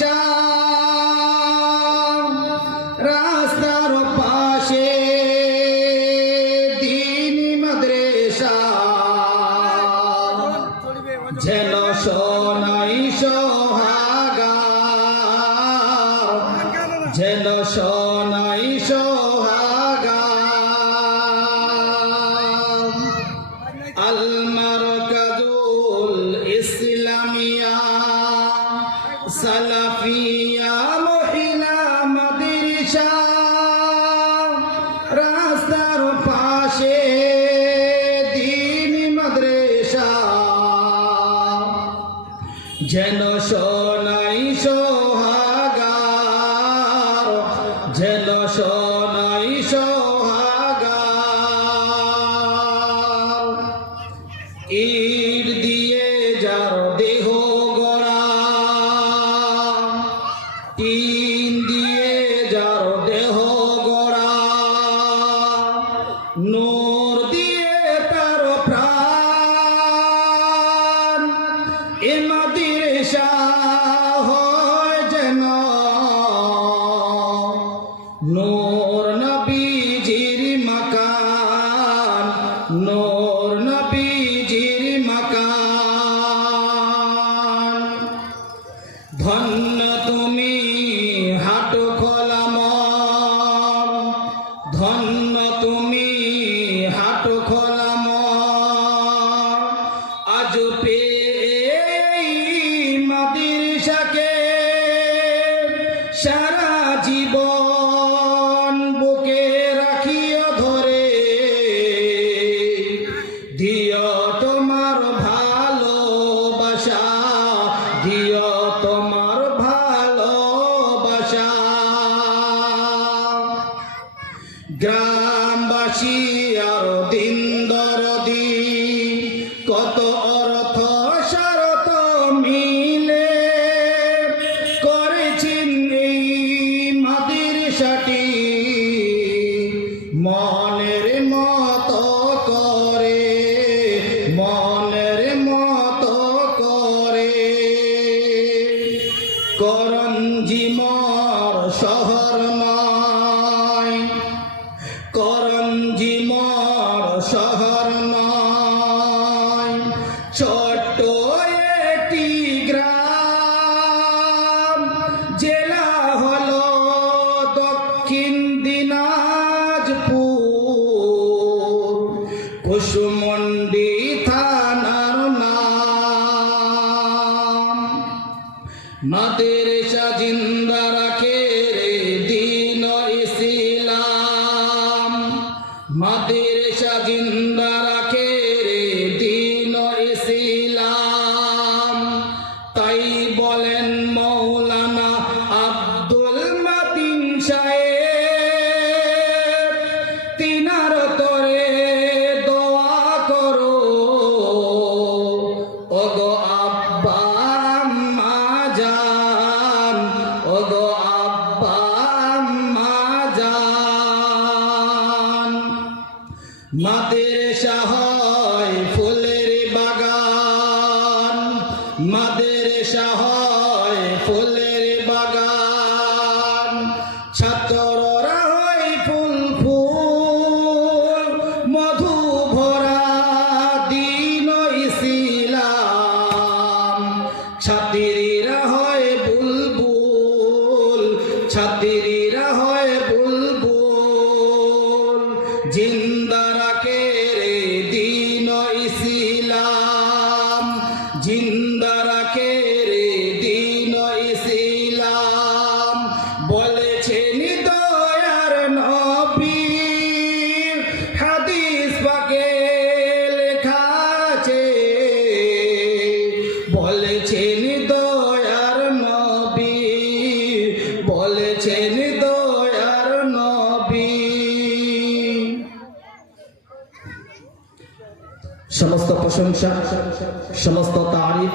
শাম রাস্তার পাশে দ্বীনি মাদ্রাসা যেন সোনাই সোহাগার যেন সোনাই সোহাগার আল মারকাজুল ইসলামিয়া সালাফিয়া মহিলা মাদ্রাসা রাস্তার পাশে দ্বীনি মাদ্রাসা যেন সোনাই সোহাগার যেন সোনাই সোহাগার ইট দিয়ে যার দেহ গড়া টিন দিয়ে যার দেহ গড়া নূর দিয়ে তার প্রাণ এ মাদ্রাসা হয় যেন নূর নবীজির মাকান নূর নবীজির মাকান ধন্য তুমি হাট খোলা মন ধন্য তুমি হাট খোলা মন আজ পেয়ে মাদ্রাসাকে সারা জীবন বুকে রাখিও ধরে দিও তোমার ভালোবাসা দিও তোমার ভালোবাসা গ্রামবাসী আর দিন দরদি কত অর্থ শরত মিলে করেছেন এই মাদ্রাসাটি মনের মতো করে মনের মতো করে করঞ্জি মর শহর নয় করঞ্জি মর শহর নয় ছোট্ট একটি গ্রাম জেলা হলো দক্ষিণ দিনাজপুর কুশমন্ডি থানার নাম মাদ্রাসা জিন্দা রাখে রে দ্বীন ইসলাম মাদ্রাসা জিন্দা রাখে রে দ্বীন ইসলাম তাই বলেন মৌলানা আব্দুল মতিন সাহেব তিনার তরে দোয়া করো ওগো আব্বা আম্মা জান ওগো আব্বা আম্মা জান মাদ্রাসা হয় ফুলের বাগান মাদ্রাসা হয় ফুলের বাগান ছাত্ররা হয় ফুল ফুল মধু ভরা দ্বীন ইসলাম ছাত্রীরা হয় বুলবুল ছাত্রীরা হয় বুলবুল জিন্দা রাখে রে দ্বীন ইসলাম জিন্দা রাখে রে দ্বীন ইসলাম বলেছেন দয়ার নবী হাদিস পাকে লেখা আছে বলেছেন দয়ার নবী বলেছেন দয়ার নবী সমস্ত প্রশংসা সমস্ত তারিফ